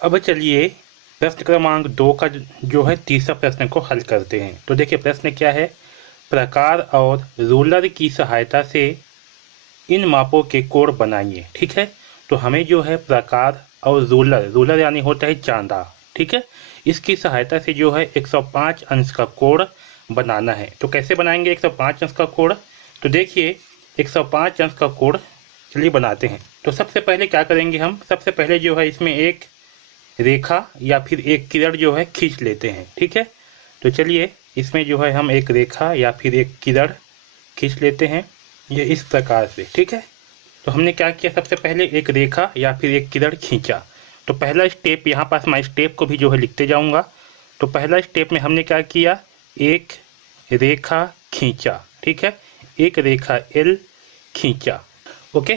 अब चलिए प्रश्न क्रमांक 2 का जो है तीसरा प्रश्न को हल करते हैं। तो देखिए प्रश्न क्या है, प्रकार और रूलर की सहायता से इन मापों के कोण बनाइए। ठीक है, तो हमें जो है प्रकार और रूलर यानी होता है चांदा, ठीक है, इसकी सहायता से जो है 105 अंश का कोण बनाना है। तो कैसे बनाएंगे 105 अंश का कोण? तो देखिए 105 अंश का कोण चलिए बनाते हैं। तो सबसे पहले क्या करेंगे हम, सबसे पहले जो है इसमें एक रेखा या फिर एक किरण जो है खींच लेते हैं। ठीक है, तो चलिए इसमें जो है हम एक रेखा या फिर एक किरण खींच लेते हैं, ये इस प्रकार से। ठीक है, तो हमने क्या किया, सबसे पहले एक रेखा या फिर एक किरण खींचा। तो पहला स्टेप यहाँ पास मैं स्टेप को भी जो है लिखते जाऊँगा। तो पहला स्टेप में हमने क्या किया, एक रेखा खींचा। ठीक है, एक रेखा एल खींचा। ओके,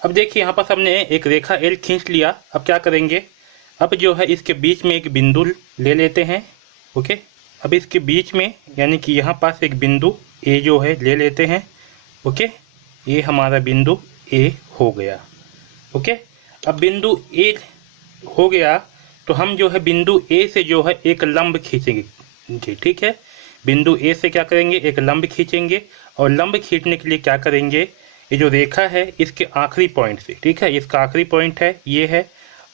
अब देखिए यहाँ पास हमने एक रेखा एल खींच लिया। अब क्या करेंगे, अब जो है इसके बीच में एक बिंदु ले लेते हैं। ओके, अब इसके बीच में यानी कि यहाँ पास एक बिंदु ए जो है ले लेते हैं। ओके, ये हमारा बिंदु ए हो गया। ओके, अब बिंदु ए हो गया तो हम जो है बिंदु ए से जो है एक लंब खींचेंगे जी। ठीक है, बिंदु ए से क्या करेंगे, एक लंब खींचेंगे। और लंब खींचने के लिए क्या करेंगे, ये जो रेखा है इसके आखिरी पॉइंट से, ठीक है, इसका आखिरी पॉइंट है ये है,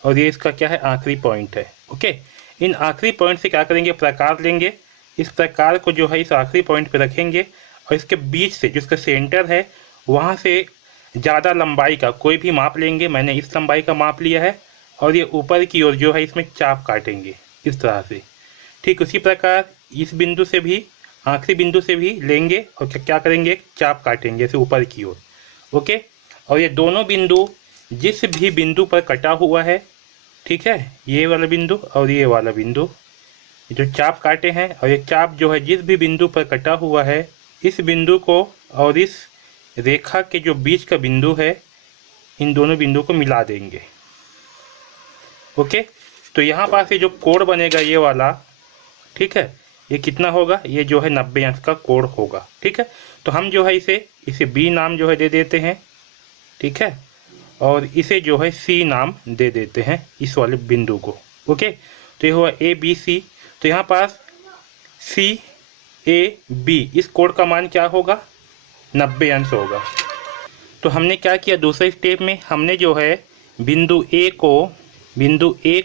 और ये इसका क्या है, आखिरी पॉइंट है। ओके, इन आखिरी पॉइंट से क्या करेंगे, प्रकार लेंगे। इस प्रकार को जो है इस आखिरी पॉइंट पे रखेंगे और इसके बीच से जो इसका सेंटर है वहाँ से ज़्यादा लंबाई का कोई भी माप लेंगे। मैंने इस लंबाई का माप लिया है और ये ऊपर की ओर जो है इसमें चाप काटेंगे इस तरह से। ठीक उसी प्रकार इस बिंदु से भी, आखिरी बिंदु से भी लेंगे और क्या करेंगे, एक चाप काटेंगे ऐसे ऊपर की ओर। ओके, और ये दोनों बिंदु जिस भी बिंदु पर कटा हुआ है, ठीक है, ये वाला बिंदु और ये वाला बिंदु, जो चाप काटे हैं और ये चाप जो है जिस भी बिंदु पर कटा हुआ है, इस बिंदु को और इस रेखा के जो बीच का बिंदु है, इन दोनों बिंदु को मिला देंगे। ओके, तो यहाँ पास ये जो कोण बनेगा ये वाला, ठीक है, ये कितना होगा, ये जो है 90 अंश का कोण होगा। ठीक है, तो हम जो है इसे बी नाम जो है दे देते हैं। ठीक है, और इसे जो है सी नाम दे देते हैं इस वाले बिंदु को। ओके, तो ये हुआ ए बी सी। तो यहाँ पास सी ए बी, इस कोण का मान क्या होगा, 90 अंश होगा। तो हमने क्या किया, दूसरे स्टेप में हमने जो है बिंदु ए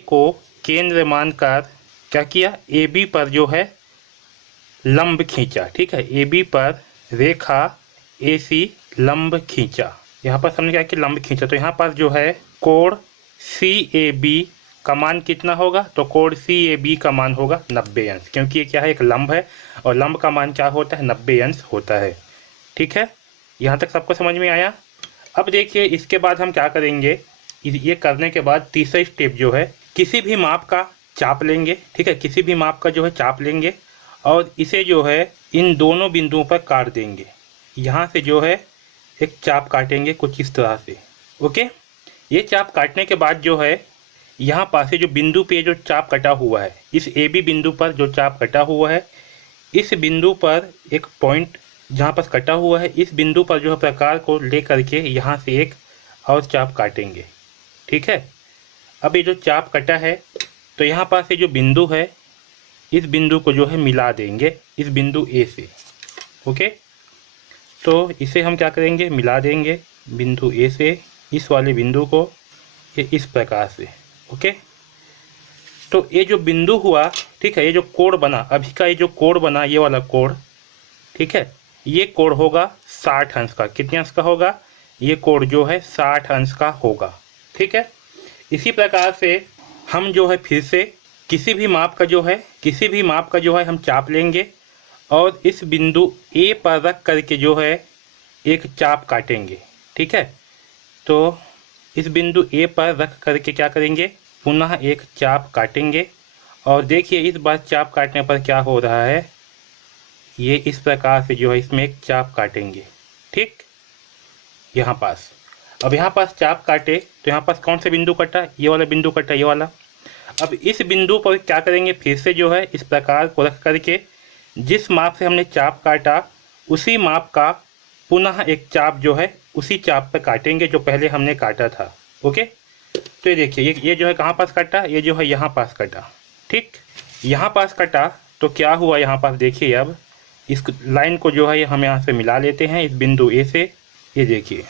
को केंद्र मानकर क्या किया, ए बी पर जो है लंब खींचा। ठीक है, ए बी पर रेखा ए सी लंब खींचा। यहाँ पर हमने क्या किया, लंब खींचा। तो यहाँ पास जो है कोण सी ए बी का मान कितना होगा, तो कोण सी ए बी का मान होगा 90 अंश, क्योंकि ये क्या है, एक लंब है और लंब का मान क्या होता है, 90 अंश होता है। ठीक है, यहाँ तक सबको समझ में आया। अब देखिए इसके बाद हम क्या करेंगे, ये करने के बाद तीसरा स्टेप जो है, किसी भी माप का चाप लेंगे। ठीक है, किसी भी माप का जो है चाप लेंगे और इसे जो है इन दोनों बिंदुओं पर काट देंगे। यहाँ से जो है एक चाप काटेंगे कुछ इस तरह से। ओके, ये चाप काटने के बाद जो है यहाँ पास से जो बिंदु पे जो चाप कटा हुआ है, इस ए बी बिंदु पर जो चाप कटा हुआ है, इस बिंदु पर एक पॉइंट जहाँ पर कटा हुआ है, इस बिंदु पर जो है प्रकार को ले करके यहाँ से एक और चाप काटेंगे। ठीक है, अब ये जो चाप कटा है तो यहाँ पास से जो बिंदु है, इस बिंदु को जो है मिला देंगे इस बिंदु ए से। ओके, तो इसे हम क्या करेंगे, मिला देंगे बिंदु ए से इस वाले बिंदु को, ये इस प्रकार से। ओके, तो ये जो बिंदु हुआ, ठीक है, ये जो कोण बना, अभी का ये जो कोण बना, ये वाला कोण, ठीक है, ये कोण होगा 60 अंश का। कितने अंश का होगा, ये कोण जो है 60 अंश का होगा। ठीक है, इसी प्रकार से हम जो है फिर से किसी भी माप का जो है हम चाप लेंगे और इस बिंदु ए पर रख करके जो है एक चाप काटेंगे। ठीक है, तो इस बिंदु ए पर रख करके क्या करेंगे, पुनः एक चाप काटेंगे। और देखिए इस बार चाप काटने पर क्या हो रहा है, ये इस प्रकार से जो है इसमें एक चाप काटेंगे। ठीक, यहाँ पास, अब यहाँ पास चाप काटे तो यहाँ पास कौन सा बिंदु कटा, ये वाला बिंदु कटा, ये वाला। अब इस बिंदु पर क्या करेंगे, फिर से जो है इस प्रकार को रख करके जिस माप से हमने चाप काटा उसी माप का पुनः एक चाप जो है उसी चाप पर काटेंगे जो पहले हमने काटा था। ओके, तो ये देखिए ये जो है कहाँ पास कटा, ये जो है यहाँ पास कटा, ठीक, यहाँ पास कटा। तो क्या हुआ यहाँ पास देखिए, अब इस लाइन को जो है हम यहाँ से मिला लेते हैं इस बिंदु ए से। ये देखिए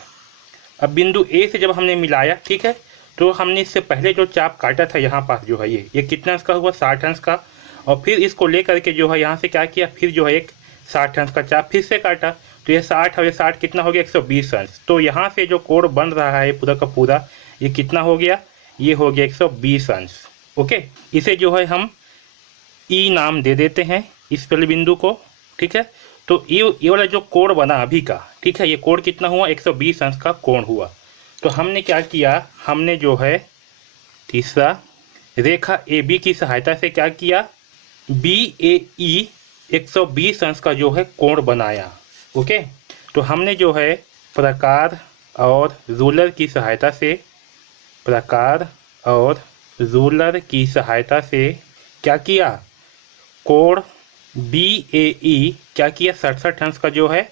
अब बिंदु ए से जब हमने मिलाया, ठीक है, तो हमने इससे पहले जो चाप काटा था यहाँ पास जो है ये कितना अंश का हुआ, 60 अंश का। और फिर इसको लेकर के जो है यहाँ से क्या किया, फिर जो है एक 60 अंश का चाप फिर से काटा। तो ये 60 और ये 60 कितना हो गया, 120 अंश। तो यहाँ से जो कोण बन रहा है पूरा का पूरा, ये कितना हो गया, ये हो गया 120 अंश। ओके, इसे जो है हम ई नाम दे देते हैं इस पहले बिंदु को, ठीक है। तो ये वाला जो कोण बना अभी का, ठीक है, ये कोण कितना हुआ, 120 अंश का कोण हुआ। तो हमने क्या किया, हमने जो है तीसरा रेखा ए बी की सहायता से क्या किया, बी ए ई 120 अंश का जो है कोण बनाया। ओके, तो हमने जो है प्रकार और रूलर की सहायता से, प्रकार और रूलर की सहायता से क्या किया, कोण बी ए ई क्या किया, 67 अंश का जो है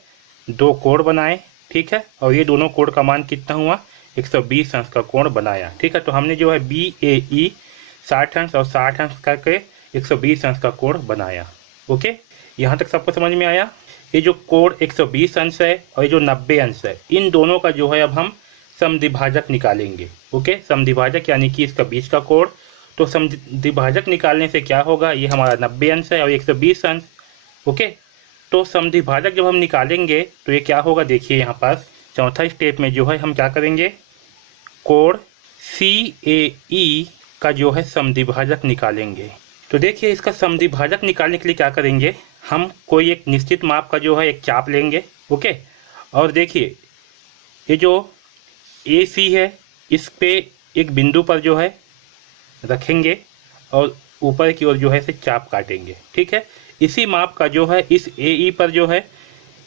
दो कोण बनाए, ठीक है। और ये दोनों कोण का मान कितना हुआ, 120 अंश का कोण बनाया, ठीक है। तो हमने जो है बी ए ई 60 अंश और 60 अंश करके 120 अंश का कोण बनाया। ओके, यहाँ तक सबको समझ में आया। ये जो कोण 120 अंश है और ये जो 90 अंश है, इन दोनों का जो है अब हम समद्विभाजक निकालेंगे। ओके, समद्विभाजक यानी कि इसका बीच का कोण। तो समद्विभाजक निकालने से क्या होगा, ये हमारा 90 अंश है और 120 अंश। ओके, तो समद्विभाजक जब हम निकालेंगे तो ये क्या होगा, देखिए यहाँ पास चौथा स्टेप में जो है हम क्या करेंगे, कोण सी ए ई का जो है समद्विभाजक निकालेंगे। तो देखिए इसका समद्विभाजक निकालने के लिए क्या करेंगे, हम कोई एक निश्चित माप का जो है एक चाप लेंगे। ओके, और देखिए ये जो ए सी है, इस पे एक बिंदु पर जो है रखेंगे और ऊपर की ओर जो है इसे चाप काटेंगे, ठीक है। इसी माप का जो है इस ए ई पर जो है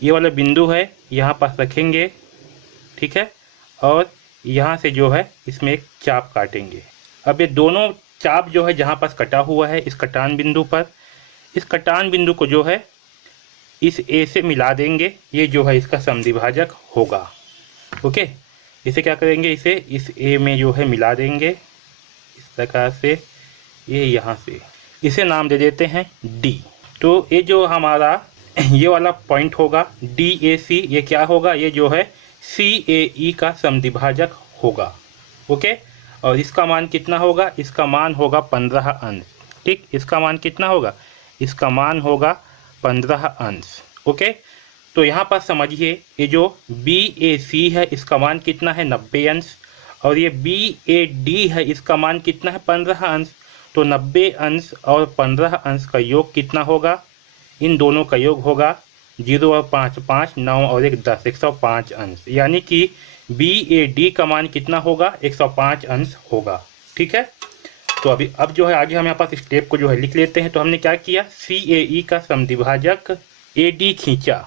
ये वाला बिंदु है, यहाँ पास रखेंगे, ठीक है। और यहाँ से जो है इसमें एक चाप काटेंगे। अब ये दोनों चाप जो है जहाँ पास कटा हुआ है इस कटान बिंदु पर, इस कटान बिंदु को जो है इस ए से मिला देंगे, ये जो है इसका समद्विभाजक होगा। ओके, इसे क्या करेंगे, इसे इस ए में जो है मिला देंगे इस प्रकार से, ये यहाँ से इसे नाम दे देते हैं डी। तो ये जो हमारा ये वाला पॉइंट होगा डी ए सी, ये क्या होगा, ये जो है सी ए ई का समद्विभाजक होगा। ओके, और इसका मान कितना होगा, इसका मान होगा 15 अंश, ठीक। इसका मान कितना होगा, इसका मान होगा 15 अंश। ओके, तो यहाँ पर समझिए ये जो बी ए सी है इसका मान कितना है, 90 अंश। और ये बी ए डी है इसका मान कितना है, 15 अंश। तो 90 अंश और 15 अंश का योग कितना होगा, इन दोनों का योग होगा 0 और 5 5, 9 और 1 10, 105 अंश। यानी कि बी ए डी का मान कितना होगा, 105 अंश होगा, ठीक है। तो अब जो है आगे हम यहाँ पास स्टेप को जो है लिख लेते हैं। तो हमने क्या किया, सी ए ई का समद्विभाजक ए डी खींचा,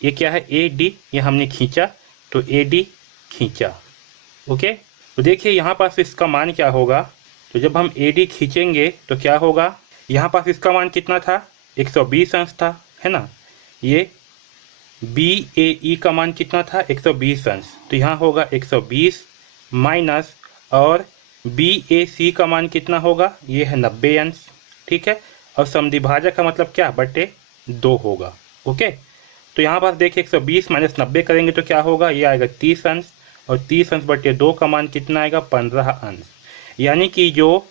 ये क्या है ए डी, ये हमने खींचा, तो ए डी खींचा। ओके, तो देखिए यहाँ पास इसका मान क्या होगा, तो जब हम ए डी खींचेंगे तो क्या होगा, यहाँ पास इसका मान कितना था, 120 अंश था, है ना। ये बी ए ई का मान कितना था, 120 अंश। तो यहाँ होगा 120 माइनस, और बी ए सी का मान कितना होगा, ये है 90 अंश, ठीक है। और समद्विभाजक का मतलब क्या, बटे 2 होगा। ओके, तो यहाँ पर देखिए 120 माइनस 90 करेंगे तो क्या होगा, ये आएगा 30 अंश, और 30 अंश बटे 2 का मान कितना आएगा, 15 अंश। यानी कि जो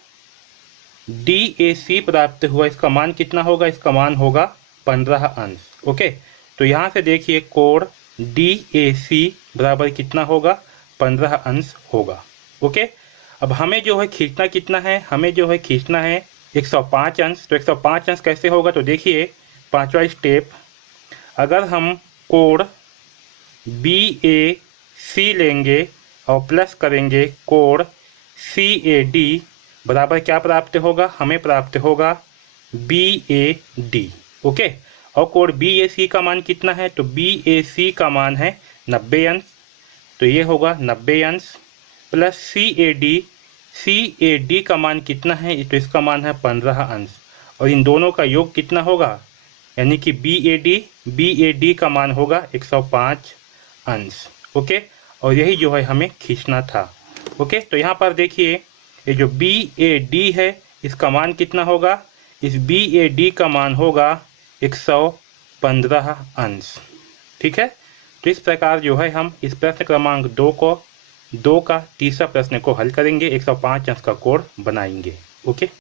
डी ए सी प्राप्त हुआ इसका मान कितना होगा, इसका मान होगा 15 अंश। ओके, तो यहाँ से देखिए कोण डी ए सी बराबर कितना होगा, 15 अंश होगा। ओके, अब हमें जो है खींचना कितना है, हमें जो है खींचना है 105 अंश। तो 105 अंश कैसे होगा, तो देखिए पांचवा स्टेप, अगर हम कोण बी ए सी लेंगे और प्लस करेंगे कोण सी ए डी, बराबर क्या प्राप्त होगा, हमें प्राप्त होगा बी ए डी। ओके, और कोण बी ए सी का मान कितना है, तो बी ए सी का मान है 90 अंश, तो ये होगा 90 अंश प्लस सी ए डी का मान कितना है, तो इसका मान है 15 अंश, और इन दोनों का योग कितना होगा, यानी कि बी ए डी का मान होगा 105 अंश। ओके, और यही जो है हमें खींचना था। ओके, तो यहाँ पर देखिए ये जो BAD है इसका मान कितना होगा, इस BAD का मान होगा 115 अंश। ठीक है, तो इस प्रकार जो है हम इस प्रश्न क्रमांक 2 का तीसरा प्रश्न को हल करेंगे, 105 अंश का कोण बनाएंगे। ओके।